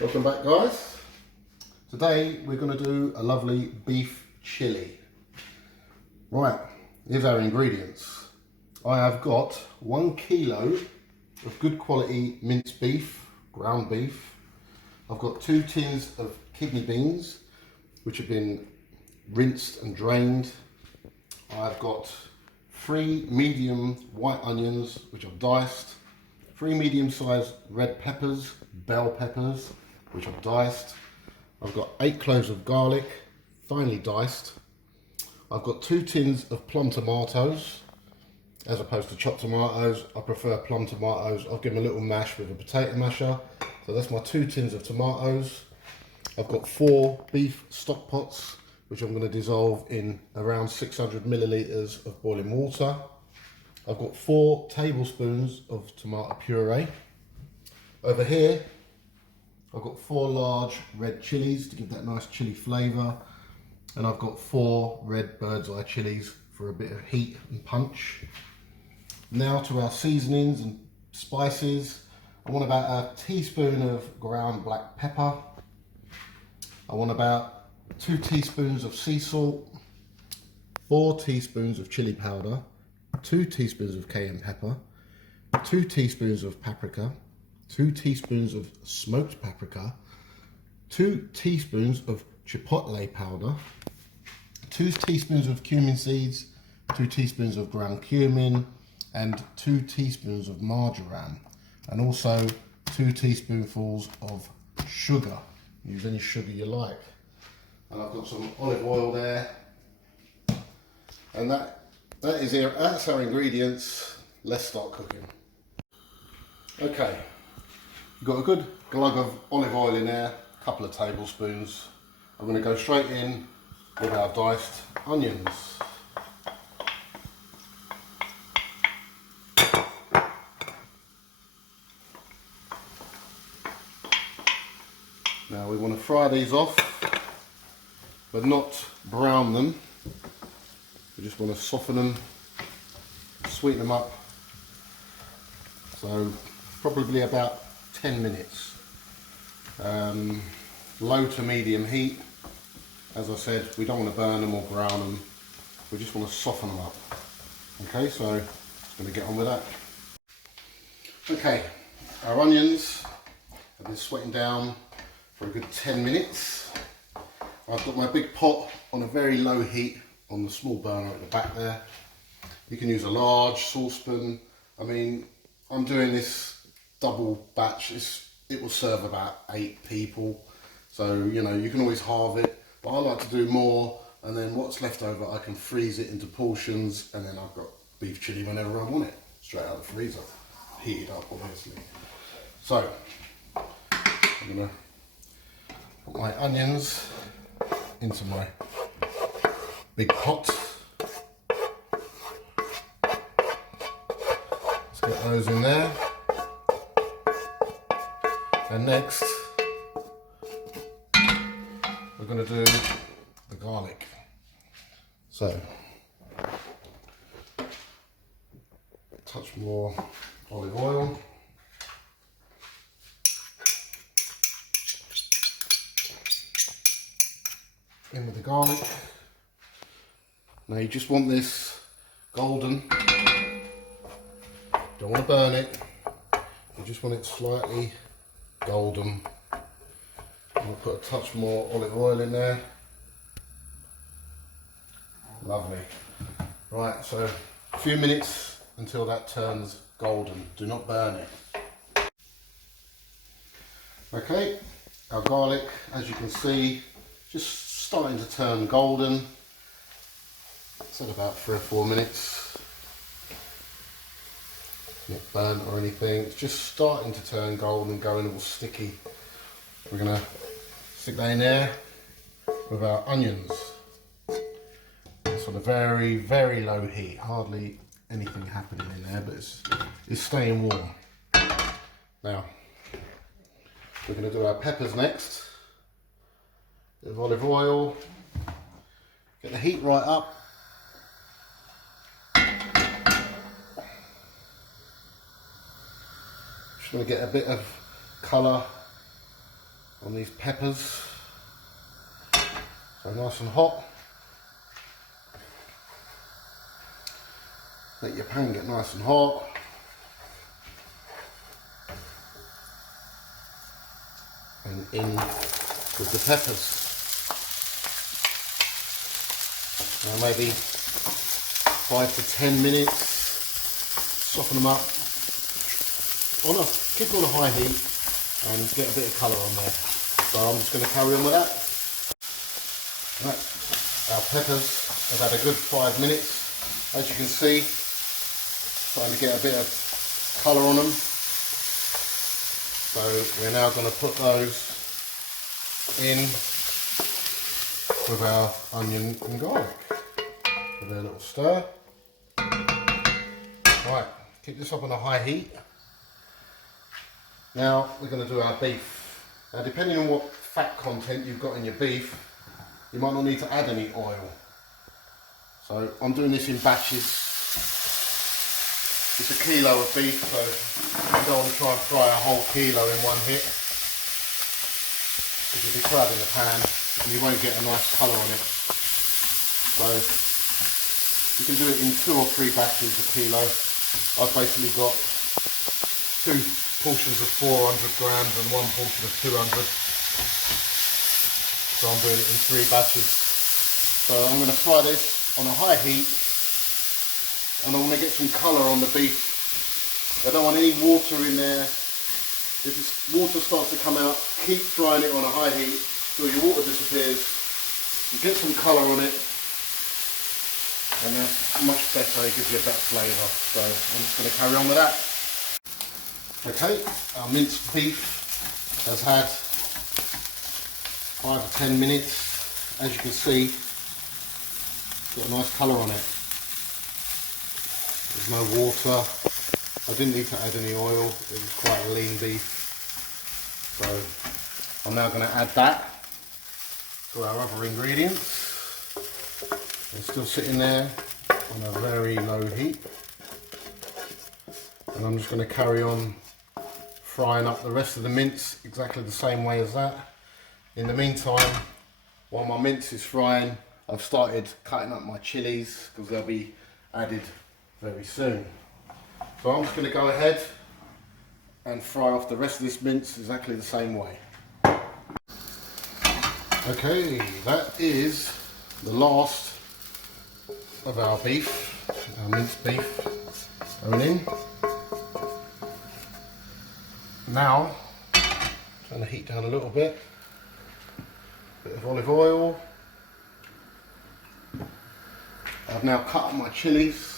Welcome back, guys. Today we're going to do a lovely beef chili. Right, here's our ingredients. I have got 1 kilo of good quality minced beef, ground beef. I've got 2 tins of kidney beans, which have been rinsed and drained. I've got 3 medium white onions, which I've diced. 3 medium-sized red peppers, bell peppers, which I've diced. I've got 8 cloves of garlic, finely diced. I've got 2 tins of plum tomatoes, as opposed to chopped tomatoes. I prefer plum tomatoes. I'll give them a little mash with a potato masher. So that's my 2 tins of tomatoes. I've got 4 beef stock pots, which I'm going to dissolve in around 600 millilitres of boiling water. I've got 4 tablespoons of tomato puree. Over here, I've got 4 large red chillies to give that nice chilli flavour. And I've got 4 red bird's eye chillies for a bit of heat and punch. Now to our seasonings and spices. I want about a teaspoon of ground black pepper. I want about 2 teaspoons of sea salt, 4 teaspoons of chili powder, 2 teaspoons of cayenne pepper, 2 teaspoons of paprika, 2 teaspoons of smoked paprika, 2 teaspoons of chipotle powder, 2 teaspoons of cumin seeds, 2 teaspoons of ground cumin, and 2 teaspoons of marjoram, and also 2 teaspoonfuls of sugar. Use any sugar you like. And I've got some olive oil there. And that's our ingredients. Let's start cooking. Okay, we've got a good glug of olive oil in there, a couple of tablespoons. I'm going to go straight in with our diced onions. Now we want to fry these off, but not brown them. We just want to soften them, sweeten them up. So probably about 10 minutes. Low to medium heat. As I said, we don't want to burn them or brown them. We just want to soften them up. Okay, so I'm going to get on with that. Okay, our onions have been sweating down for a good 10 minutes. I've got my big pot on a very low heat on the small burner at the back there. You can use a large saucepan. I mean, I'm doing this double batch. It will serve about 8 people. So, you know, you can always halve it. But I like to do more, and then what's left over, I can freeze it into portions, and then I've got beef chili whenever I want it. Straight out of the freezer. Heated up, obviously. So, I'm going to put my onions into my big pot. Let's get those in there. And next, we're going to do the garlic. So, a touch more olive oil. In with the garlic. Now you just want this golden. Don't want to burn it. You just want it slightly golden. We'll put a touch more olive oil in there. Lovely. Right, so a few minutes until that turns golden. Do not burn it. Okay, our garlic, as you can see, just starting to turn golden. It's at about 3 or 4 minutes. Not burnt or anything. It's just starting to turn golden, going all sticky. We're going to stick that in there with our onions. It's on a very, very low heat. Hardly anything happening in there, but it's staying warm. Now, we're going to do our peppers next. Bit of olive oil. Get the heat right up. Just going to get a bit of colour on these peppers. So nice and hot. Let your pan get nice and hot. And in with the peppers. Now maybe 5 to 10 minutes. Soften them up. Keep on a high heat and get a bit of colour on there. So I'm just going to carry on with that. Right. Our peppers have had a good 5 minutes. As you can see, starting to get a bit of colour on them. So we're now going to put those in with our onion and garlic. Give it a little stir. Right, keep this up on a high heat. Now we're going to do our beef. Now depending on what fat content you've got in your beef, you might not need to add any oil. So I'm doing this in batches. It's a kilo of beef, so you don't want to try and fry a whole kilo in one hit, because you'll be crabbing the pan and you won't get a nice colour on it. So you can do it in 2 or 3 batches a kilo. I've basically got 2 portions of 400 grams and 1 portion of 200. So I'm doing it in 3 batches. So I'm going to fry this on a high heat, and I want to get some colour on the beef. I don't want any water in there. If this water starts to come out, keep frying it on a high heat till your water disappears. You get some colour on it, and that's much better. It gives you a better flavour. So I'm just going to carry on with that. Okay, our minced beef has had 5 to 10 minutes. As you can see, got a nice colour on it. There's no water. I didn't need to add any oil. It was quite a lean beef. So I'm now going to add that to our other ingredients. It's still sitting there on a very low heat. And I'm just going to carry on frying up the rest of the mince exactly the same way as that. In the meantime, while my mince is frying, I've started cutting up my chilies because they'll be added very soon. So I'm just going to go ahead and fry off the rest of this mince exactly the same way. Okay, that is the last of our beef, our minced beef going in. Now, turn the heat down a little bit of olive oil. I've now cut up my chilies.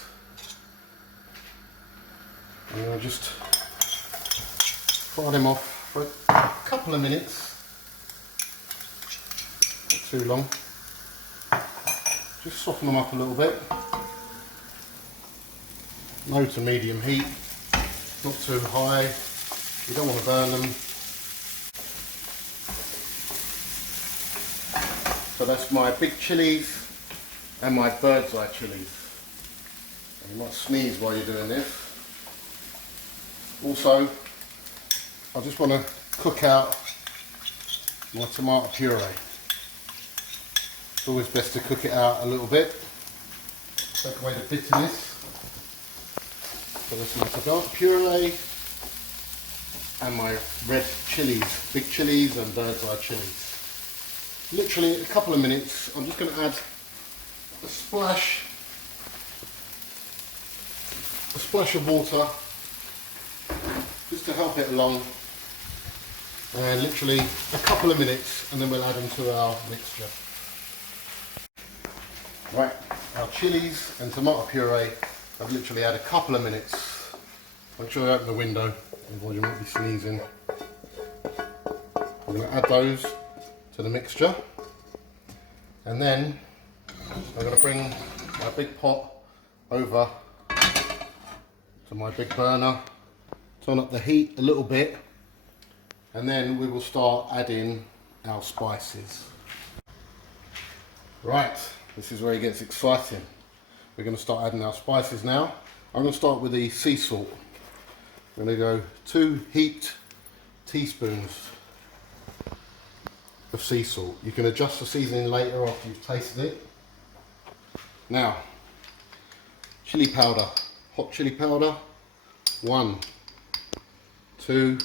And I'll just fry them off for a couple of minutes. Not too long. Just soften them up a little bit. Low to medium heat, not too high. You don't want to burn them. So that's my big chilies and my bird's eye chilies. And you might sneeze while you're doing this. Also, I just want to cook out my tomato puree. It's always best to cook it out a little bit. Take away the bitterness. So there's my tomato puree and my red chilies, big chilies and bird's eye chilies. Literally a couple of minutes. I'm just going to add a splash of water just to help it along, and literally a couple of minutes, and then we'll add them to our mixture. Right, our chilies and tomato puree have literally had a couple of minutes. Make sure you open the window, otherwise you might be sneezing. I'm going to add those to the mixture, and then I'm going to bring my big pot over to my big burner, turn up the heat a little bit, and then we will start adding our spices. Right, this is where it gets exciting. We're going to start adding our spices now. I'm going to start with the sea salt. I'm going to go 2 heaped teaspoons. of sea salt. You can adjust the seasoning later after you've tasted it. Now, chili powder, hot chili powder. 1, 2,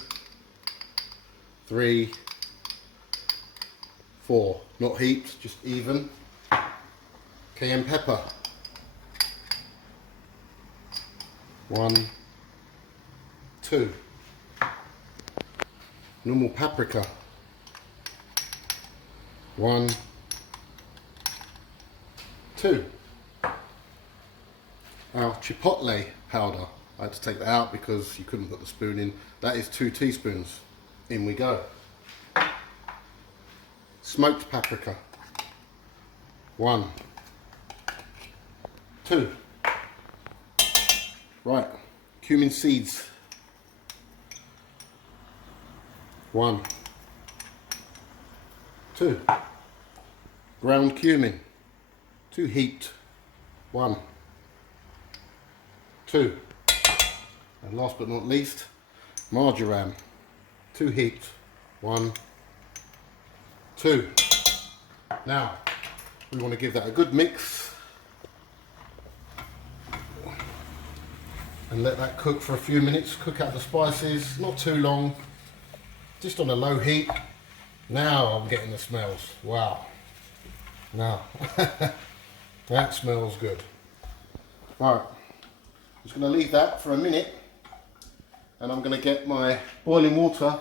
3, 4. Not heaped, just even. Cayenne pepper. 1, 2. Normal paprika. 1, 2. Our chipotle powder. I had to take that out because you couldn't put the spoon in. That is 2 teaspoons. In we go. Smoked paprika. 1, 2. Right, cumin seeds. 1, 2. Ground cumin. 2 heaped. 1, 2. And last but not least, marjoram. 2 heaped. 1, 2. Now, we want to give that a good mix and let that cook for a few minutes. Cook out the spices, not too long, just on a low heat. Now I'm getting the smells. Wow. Now, that smells good. Right, just going to leave that for a minute and I'm going to get my boiling water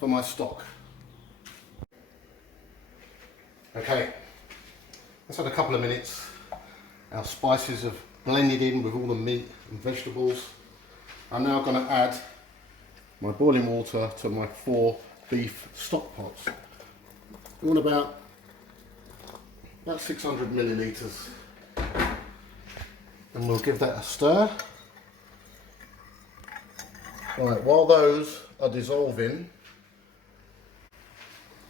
for my stock. Okay, let's have a couple of minutes. Our spices have blended in with all the meat and vegetables. I'm now going to add my boiling water to my 4 beef stock pots. I want about 600 millilitres. And we'll give that a stir. Right, while those are dissolving,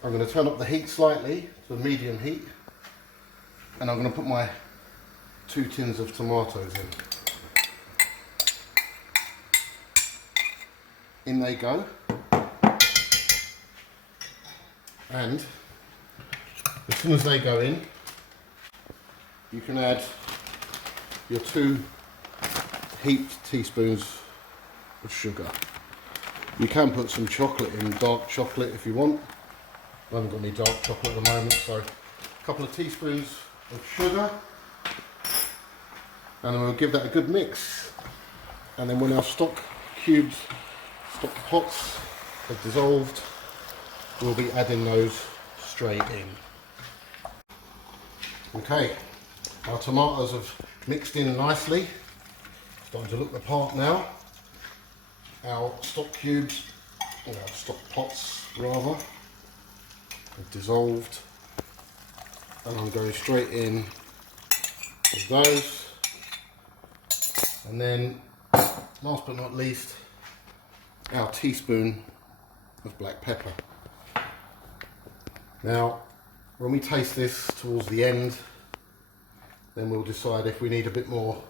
I'm going to turn up the heat slightly to medium heat, and I'm going to put my 2 tins of tomatoes in. In they go. And as soon as they go in, you can add your 2 heaped teaspoons of sugar. You can put some chocolate in, dark chocolate if you want. I haven't got any dark chocolate at the moment, so a couple of teaspoons of sugar, and then we'll give that a good mix. And then when our stock cubes, stock pots have dissolved, we'll be adding those straight in. Okay, our tomatoes have mixed in nicely, starting to look the part now. Our stock cubes, or our stock pots rather, have dissolved, and I'm going straight in with those. And then, last but not least, our teaspoon of black pepper. Now, when we taste this towards the end, then we'll decide if we need a bit more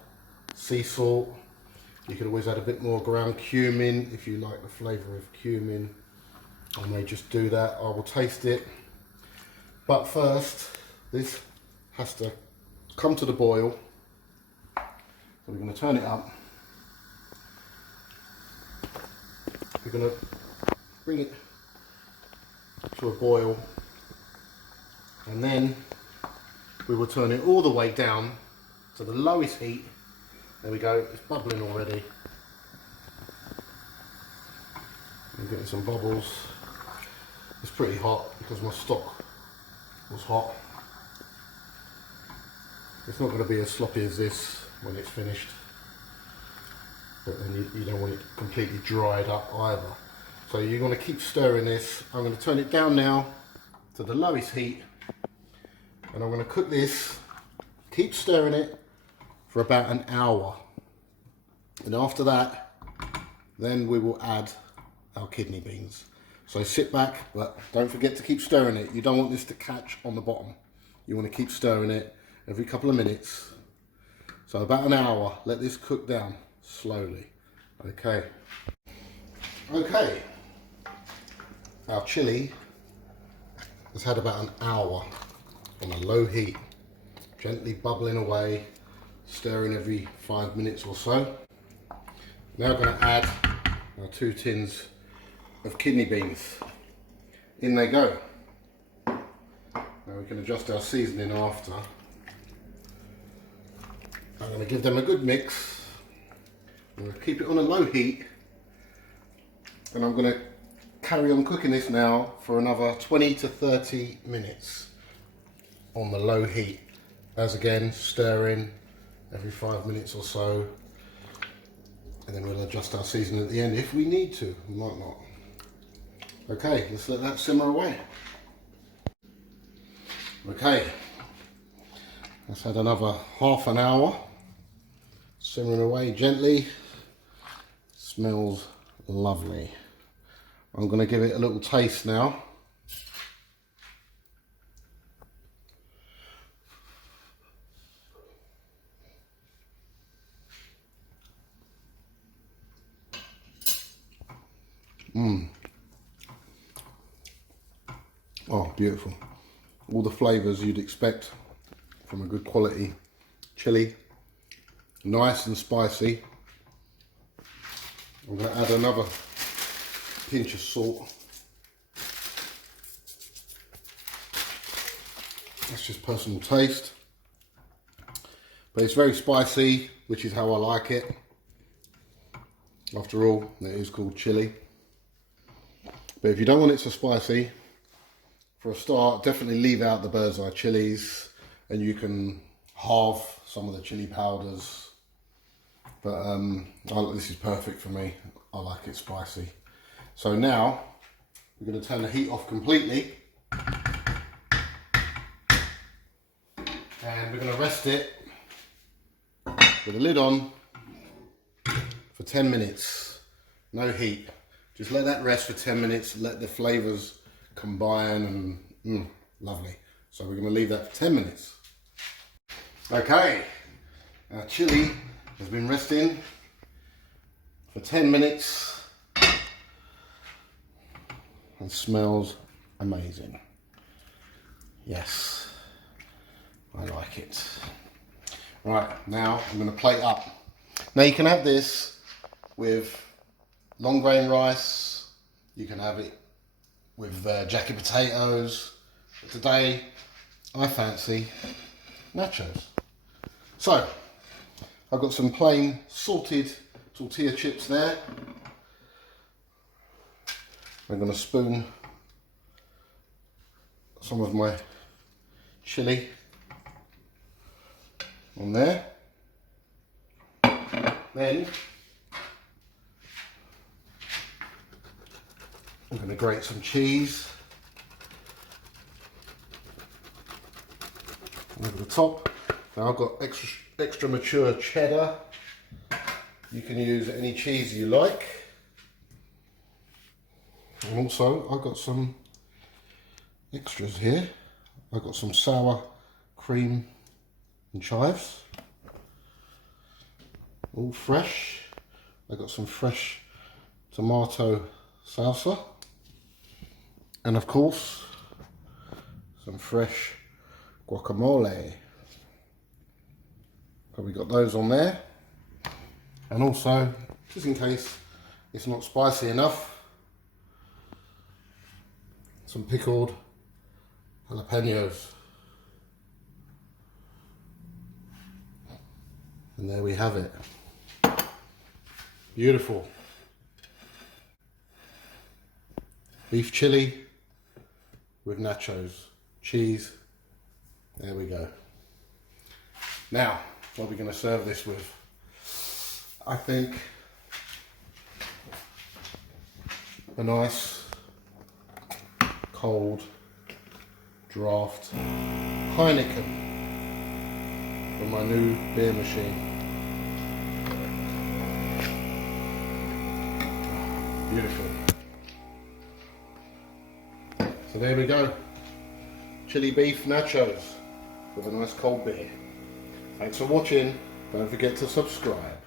sea salt. You can always add a bit more ground cumin if you like the flavour of cumin. I may just do that. I will taste it. But first, this has to come to the boil. So we're going to turn it up. We're going to bring it to a boil. And then we will turn it all the way down to the lowest heat. There we go, it's bubbling already. I'm getting some bubbles. It's pretty hot because my stock was hot. It's not going to be as sloppy as this when it's finished, but then you don't want it completely dried up either. So you're going to keep stirring this. I'm going to turn it down now to the lowest heat, and I'm going to cook this, keep stirring it for about an hour. And after that, then we will add our kidney beans. So sit back, but don't forget to keep stirring it. You don't want this to catch on the bottom. You want to keep stirring it every couple of minutes. So about an hour, let this cook down slowly. Okay. Okay. Our chili It's had about an hour on a low heat, gently bubbling away, stirring every 5 minutes or so. Now I'm going to add our 2 tins of kidney beans. In they go. Now we can adjust our seasoning after. I'm going to give them a good mix. I'm going to keep it on a low heat, and I'm going to carry on cooking this now for another 20 to 30 minutes on the low heat. As again, stirring every 5 minutes or so, and then we'll adjust our seasoning at the end if we need to. We might not. Okay, let's let that simmer away. Okay, let's add another half an hour, simmering away gently. Smells lovely. I'm going to give it a little taste now. Oh, beautiful. All the flavours you'd expect from a good quality chilli. Nice and spicy. I'm going to add another pinch of salt. That's just personal taste. But it's very spicy, which is how I like it. After all, it is called chilli. But if you don't want it so spicy, for a start, definitely leave out the bird's eye chilies, and you can halve some of the chili powders. But this is perfect for me. I like it spicy. So now we're going to turn the heat off completely, and we're going to rest it with the lid on for 10 minutes. No heat. Just let that rest for 10 minutes. Let the flavours combine, and lovely. So we're going to leave that for 10 minutes. Okay, our chilli has been resting for 10 minutes and smells amazing. Yes, I like it. Right, now I'm going to plate up. Now you can have this with long grain rice, you can have it with jacket potatoes. But today I fancy nachos. So I've got some plain salted tortilla chips there. I'm going to spoon some of my chilli on there. Then I'm going to grate some cheese over the top. Now I've got extra mature cheddar. You can use any cheese you like. And also I've got some extras here. I've got some sour cream and chives, all fresh. I've got some fresh tomato salsa, and of course some fresh guacamole. Probably got those on there. And also, just in case it's not spicy enough, some pickled jalapenos. And there we have it. Beautiful. Beef chili with nachos, cheese. There we go. Now, what are we going to serve this with? I think a nice cold draft Heineken from my new beer machine. Beautiful. So there we go. Chili beef nachos with a nice cold beer. Thanks for watching. Don't forget to subscribe.